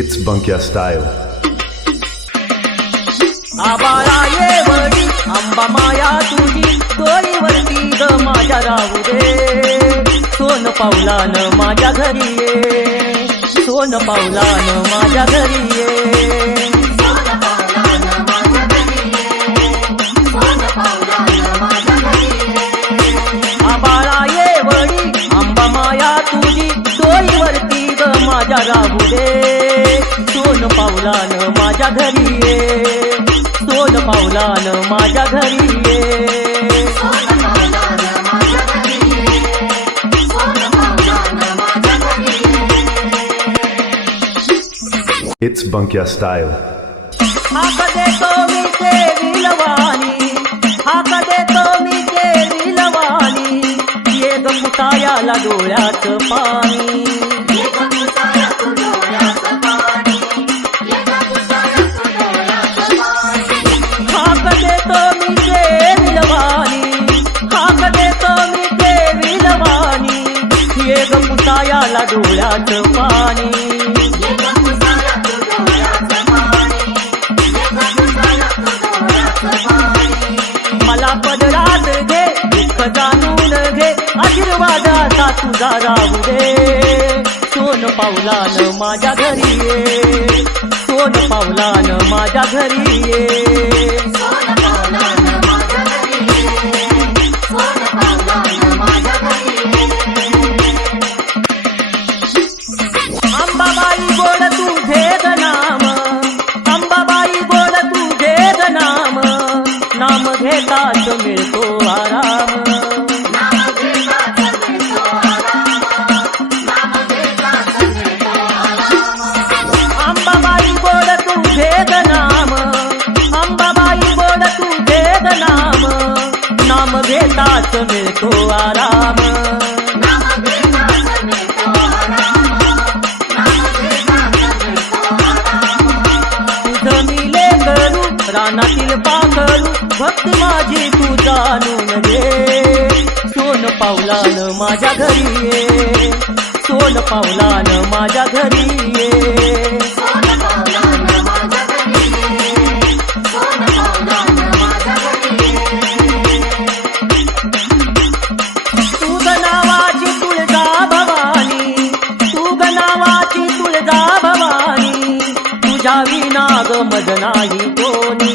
It's Bunkia style. आबाळा ये वडी आंबा माया तुझी डोळीवरती ग माझ्या राहू दे. सोन पावलान माझ्या घरी ये, सोन पावलान माझ्या घरी ये. आबाळा ये वडी आंबा माया तुझी डोळीवरती ग माझ्या राहू दे. सोन पावलान माझ्या घरी ये, सोन पावलान माझ्या घरी ये. It's Bunkia style. हाक देतो मी ते विलवानी, हाक देतो मी ते विलवानी. ये ग पुतायाला डोळ्यात पाणी, हाक देतो मी ते विलवानी, हाक देतो मी ते विलवानी. ये ग पुतायाला डोळ्यात पाणी. मला पदरात घे दुःख जाणून घे, आशीर्वादाचा तुझा राहू दे. सोन पावलान माझ्या घरी ये, सोन पावलान माझ्या घरी ये. अंबाबाई गोड तुझे ग नाम, अंबाबाई गोड तुझे ग नाम. नाम घेताच मिळतो आराम, अंबाबाई गोड तुझे ग नाम, अंबाबाई गोड तुझे ग नाम. नाम घेताच मिळतो आराम. तुझं मी लेकरू रानातील पाखरू, भक्ती माझी तू जाणून घे. सोन पावलान माझ्या घरी ये, सोन पावलान माझ्या घरी ये. तू ग नावाची तुळजा भवानी, तू ग नावाची तुळजा भवानी. तुझ्या विना ग मज नाही कोणी,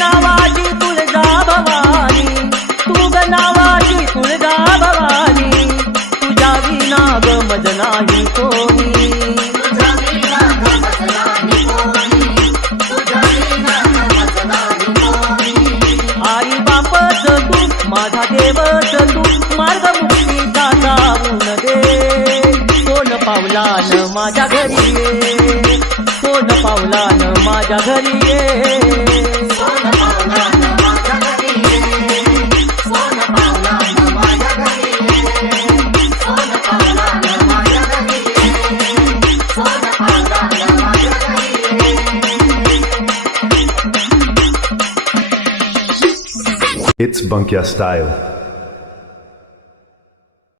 नावाची तुळजा भवानी. तुझ्या विना ग मज नाही कोणी. आई बापच तू माझा देवच तू, मार्ग मुक्तीचा जाऊन दे. सोन पावलान माझ्या घरी ये, सोन पावलान माझ्या घरी ये. It's Bunkia style.